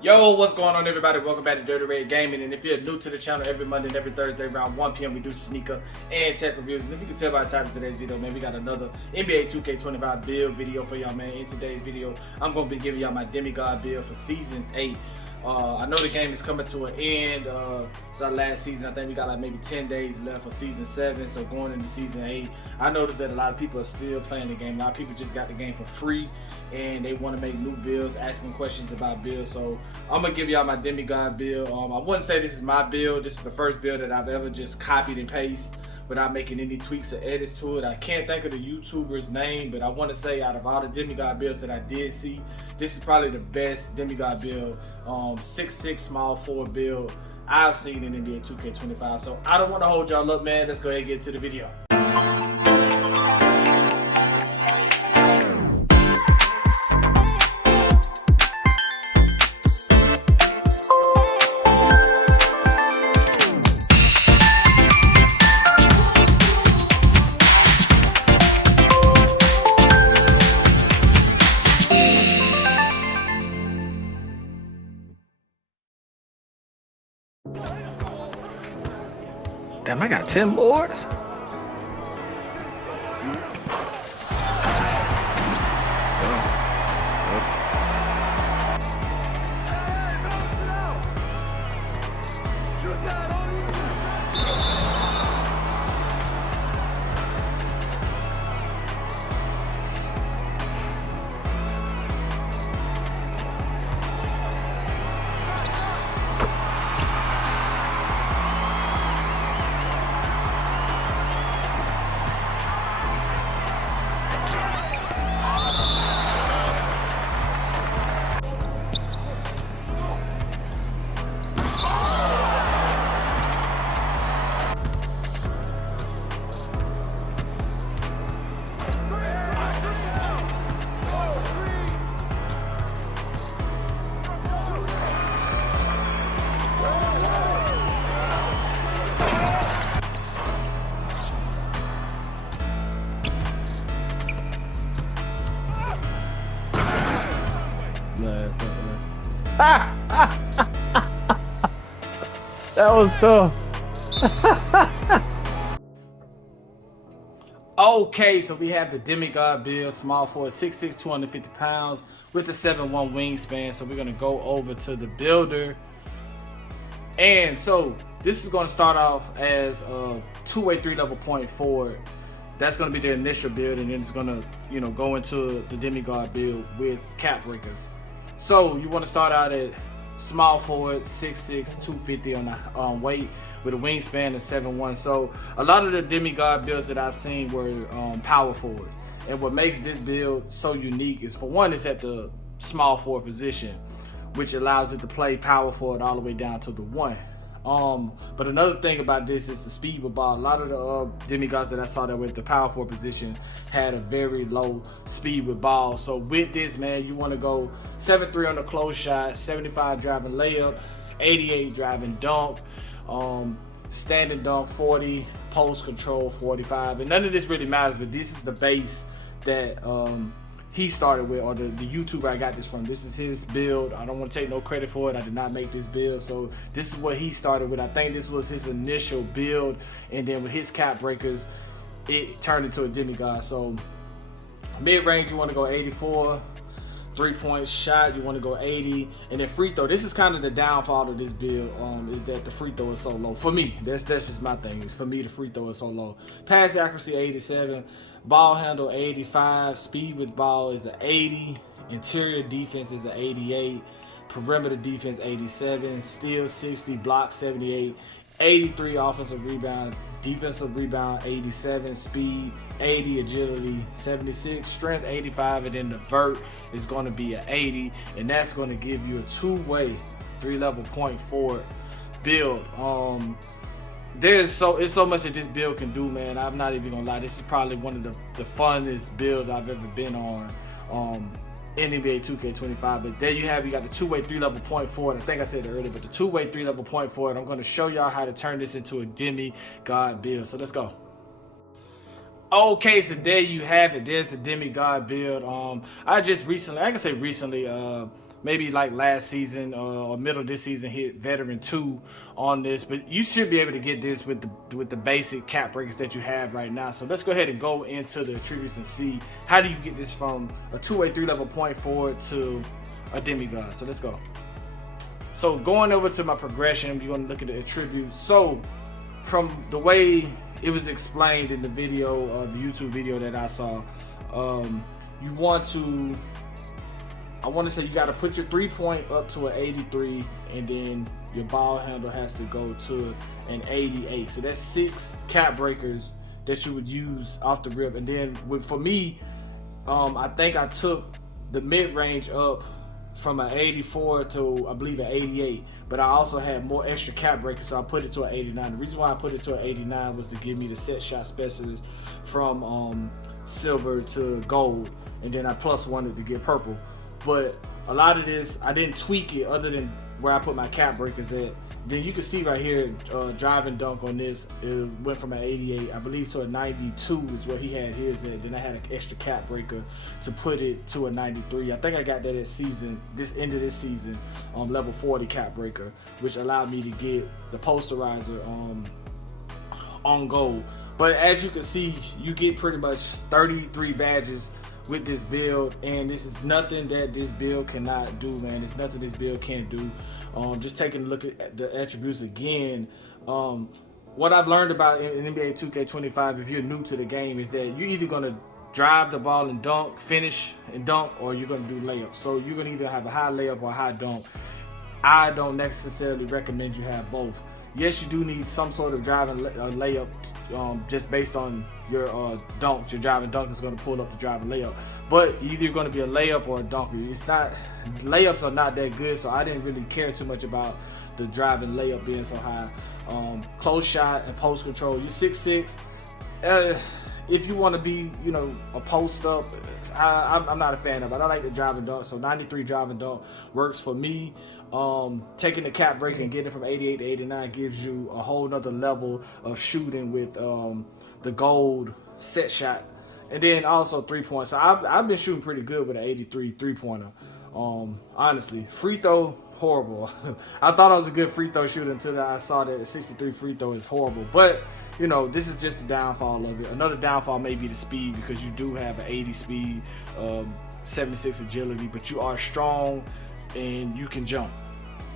Yo, what's going on, everybody? Welcome back to Dirty Red Gaming. And if you're new to the channel, every Monday and every Thursday around 1 p.m. we do sneaker and tech reviews. And if you can tell by the title of today's video, man, we got another NBA 2K25 build video for y'all, man. In today's video, I'm going to be giving y'all my Demigod build for Season 8. I know the game is coming to an end. It's our last season. I think we got like maybe 10 days left for Season 7. So going into Season 8, I noticed that a lot of people are still playing the game. A lot of people just got the game for free and they want to make new builds, asking questions about builds. So I'm going to give y'all my Demigod build. I wouldn't say this is my build. This is the first build that I've ever just copied and pasted without making any tweaks or edits to it. I can't think of the YouTuber's name, but I want to say out of all the Demigod builds that I did see, this is probably the best Demigod build, 6'6" small forward build I've seen in NBA 2K25. So I don't want to hold y'all up, man. Let's go ahead and get to the video. Damn, I got 10 boards. That was tough. Okay, so we have the Demigod build, small forward, 6'6", 250 pounds with the 7'1" wingspan. So we're gonna go over to the builder. And so this is gonna start off as a two-way 3-level point forward. That's gonna be the initial build, and then it's gonna, go into the Demigod build with cap breakers. So you want to start out at small forward, 6'6", 250 on the weight with a wingspan of 7'1". So a lot of the Demigod builds that I've seen were power forwards. And what makes this build so unique is, for one, it's at the small forward position, which allows it to play power forward all the way down to the 1. But another thing about this is the speed with ball. A lot of the Demigods that I saw that were at the power forward position had a very low speed with ball. So with this, man, you want to go 7'3" on the close shot, 75 driving layup, 88 driving dunk, standing dunk 40, post control 45. And none of this really matters, but this is the base that he started with, or the YouTuber I got this from. This is his build. I don't want to take no credit for it. I did not make this build. So this is what he started with. I think this was his initial build, and then with his cap breakers, it turned into a Demigod. So mid-range, you want to go 84. 3-point shot, you want to go 80. And then free throw, this is kind of the downfall of this build, is that the free throw is so low. For me, that's just my thing. Is for me, the free throw is so low. Pass accuracy 87, ball handle 85, speed with ball is an 80, interior defense is an 88, perimeter defense 87, steal 60, block 78, 83 offensive rebound, defensive rebound 87, speed 80, agility 76, strength 85, and then the vert is going to be an 80, and that's going to give you a two-way 3-level point forward build. It's so much that this build can do, man. I'm not even gonna lie, this is probably one of the funnest builds I've ever been on in NBA 2K25. But there you have, you got the two-way 3-level point forward. I think I said it earlier, but the two-way 3-level point forward. I'm going to show y'all how to turn this into a Demigod build. So let's go. Okay, so there you have it. There's the Demigod build. I just recently, I can say recently, maybe like last season or middle of this season hit veteran 2 on this, but you should be able to get this with the basic cap breakers that you have right now. So let's go ahead and go into the attributes and see how do you get this from a 2-way 3-level point forward to a demigod. So let's go. So going over to my progression, we're going to look at the attributes. So from the way it was explained in the video, the YouTube video that I saw, you want to, I want to say you got to put your 3-point up to an 83, and then your ball handle has to go to an 88. So that's 6 cap breakers that you would use off the rip. And then for me, I think I took the mid-range up from an 84 to I believe an 88, but I also had more extra cap breakers, so I put it to an 89. The reason why I put it to an 89 was to give me the set shot specialist from silver to gold, and then I plus wanted to get purple. But a lot of this I didn't tweak it other than where I put my cap breakers at. Then you can see right here, drive and dunk on this, it went from an 88, I believe, to a 92 is what he had his at. Then I had an extra cap breaker to put it to a 93. I think I got that at this end of this season, level 40 cap breaker, which allowed me to get the posterizer on gold. But as you can see, you get pretty much 33 badges with this build, and this is nothing that this build cannot do, man. It's nothing this build can't do. Just taking a look at the attributes again, what I've learned about in NBA 2K25, if you're new to the game, is that you're either going to drive the ball and dunk, finish and dunk, or you're going to do layups. So you're going to either have a high layup or a high dunk. I don't necessarily recommend you have both. Yes, you do need some sort of driving layup, just based on your dunk. Your driving dunk is going to pull up the driving layup, but either you're going to be a layup or a dunk. It's not, layups are not that good, so I didn't really care too much about the driving layup being so high. Close shot and post control, you're 6'6". If you want to be, a post up, I'm not a fan of it. I like the drive and dunk, so 93 drive and dunk works for me. Taking the cap break and getting it from 88 to 89 gives you a whole nother level of shooting with the gold set shot, and then also 3-point. So I've been shooting pretty good with an 83 3-pointer. Honestly, free throw, horrible. I thought I was a good free throw shooter until I saw that the 63 free throw is horrible. But this is just the downfall of it. Another downfall may be the speed, because you do have an 80 speed, 76 agility, but you are strong and you can jump.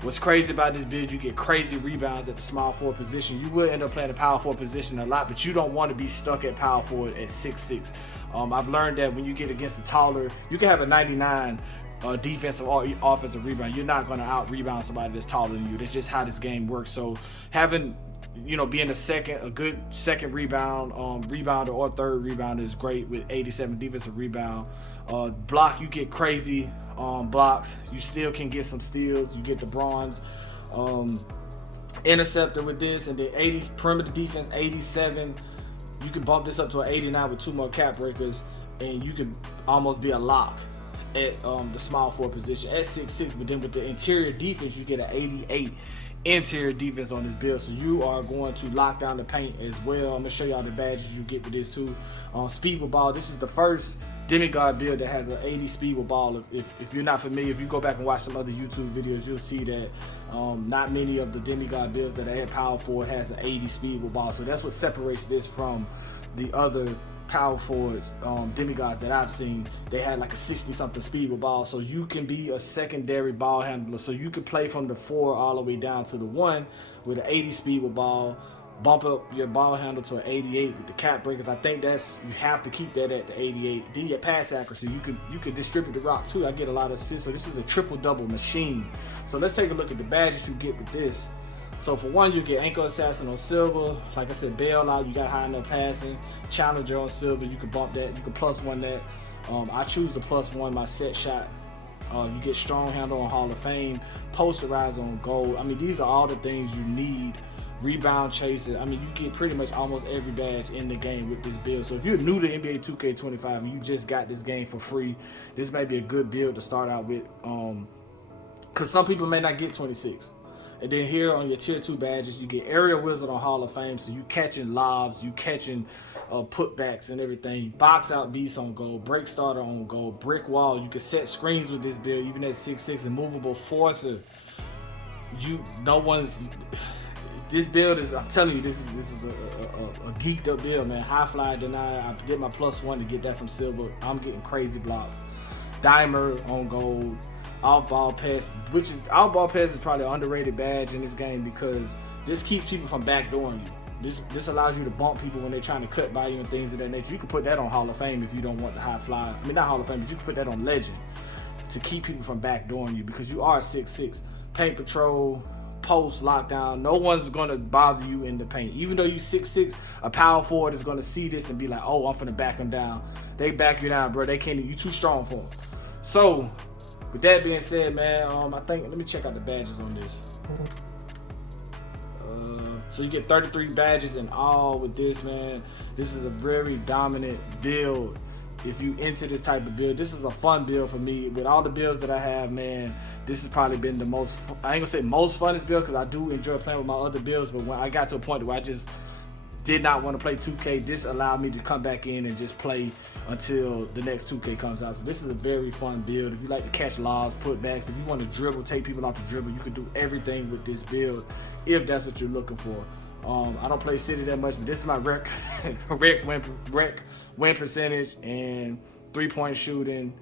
What's crazy about this build, you get crazy rebounds at the small forward position. You will end up playing the power forward position a lot, but you don't want to be stuck at power forward at 6'6". I've learned that when you get against the taller, you can have a 99 defensive or offensive rebound. You're not going to out rebound somebody that's taller than you. That's just how this game works. So having, being a good second rebound, rebounder or third rebounder is great with 87 defensive rebound. Block, you get crazy blocks. You still can get some steals. You get the bronze interceptor with this, and then 80 perimeter defense, 87. You can bump this up to an 89 with 2 more cap breakers, and you can almost be a lock at the small forward position at 6'6". But then with the interior defense, you get an 88 interior defense on this build, so you are going to lock down the paint as well. I'm gonna show y'all the badges you get with this too. Speed with ball, this is the first demigod build that has an 80 speed with ball. If you're not familiar, if you go back and watch some other YouTube videos, you'll see that not many of the demigod builds that I had power forward has an 80 speed with ball. So that's what separates this from the other power forwards, demigods that I've seen. They had like a 60 something speed with ball, so you can be a secondary ball handler. So you can play from the 4 all the way down to the 1 with an 80 speed with ball. Bump up your ball handle to an 88 with the cap breakers. I think you have to keep that at the 88. Then your pass accuracy, you could distribute the rock too. I get a lot of assists, so this is a triple double machine. So let's take a look at the badges you get with this. So for one, you get ankle assassin on silver. Like I said, bailout, you got high enough passing. Challenger on silver, you can bump that. You can +1 that. I choose the +1, my set shot. You get strong handle on Hall of Fame. Posterize on gold. I mean, these are all the things you need. Rebound chaser. I mean, you get pretty much almost every badge in the game with this build. So if you're new to NBA 2K25 and you just got this game for free, this may be a good build to start out with. Because some people may not get 26. And then here on your tier 2 badges, you get Area Wizard on Hall of Fame. So you catching lobs, you catching putbacks and everything. You box out beast on gold, break starter on gold, brick wall. You can set screens with this build, even at 6'6", immovable forcer. This build is, I'm telling you, this is a geeked up build, man. High fly deny. I get my +1 to get that from silver. I'm getting crazy blocks. Dimer on gold. Off ball pass, off ball pass is probably an underrated badge in this game because this keeps people from backdooring you. This allows you to bump people when they're trying to cut by you and things of that nature. You can put that on Hall of Fame if you don't want the high fly. I mean, not Hall of Fame, but you can put that on Legend to keep people from backdooring you because you are 6'6". Paint patrol, post, lockdown. No one's gonna bother you in the paint. Even though you 6'6", a power forward is gonna see this and be like, "Oh, I'm finna back them down." They back you down, bro. They can't. You too strong for them. So, with that being said, man, I think, let me check out the badges on this. So you get 33 badges in all with this, man. This is a very dominant build. If you into this type of build, this is a fun build for me. With all the builds that I have, man, this has probably been the most, I ain't gonna say most funnest build because I do enjoy playing with my other builds, but when I got to a point where I just did not want to play 2K, this allowed me to come back in and just play until the next 2K comes out. So this is a very fun build. If you like to catch lobs, putbacks, if you want to dribble, take people off the dribble, you can do everything with this build if that's what you're looking for. I don't play City that much, but this is my rec win percentage and 3-point shooting,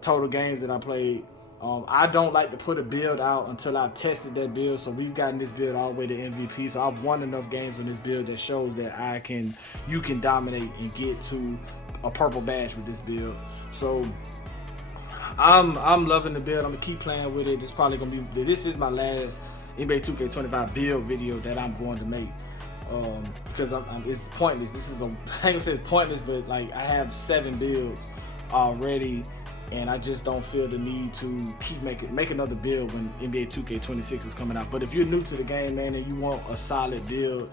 total games that I played. I don't like to put a build out until I've tested that build. So we've gotten this build all the way to MVP. So I've won enough games on this build that shows that you can dominate and get to a purple badge with this build. So I'm loving the build. I'm gonna keep playing with it. This is my last NBA 2K25 build video that I'm going to make. Because it's pointless. I ain't gonna say it's pointless, but like I have 7 builds already. And I just don't feel the need to keep make another build when NBA 2K26 is coming out. But if you're new to the game, man, and you want a solid build,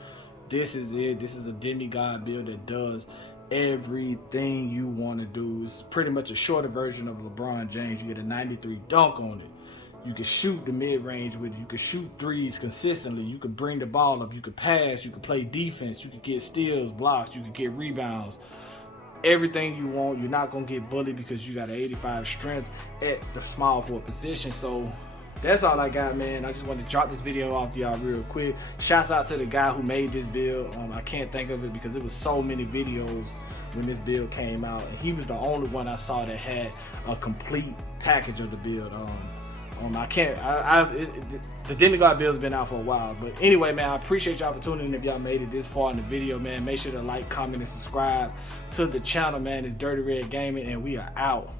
this is it. This is a Demigod build that does everything you want to do. It's pretty much a shorter version of LeBron James. You get a 93 dunk on it. You can shoot the mid-range with it. You can shoot threes consistently. You can bring the ball up. You can pass. You can play defense. You can get steals, blocks. You can get rebounds. Everything you want. You're not gonna get bullied because you got an 85 strength at the small forward position. So that's all I got, man. I just wanted to drop this video off to y'all real quick. Shouts out to the guy who made this build. I can't think of it because it was so many videos when this build came out, and he was the only one I saw that had a complete package of the build. The Demigod build's been out for a while, but anyway, man, I appreciate y'all for tuning in. If y'all made it this far in the video, man, make sure to like, comment, and subscribe to the channel, man. It's Dirty Red Gaming, and we are out.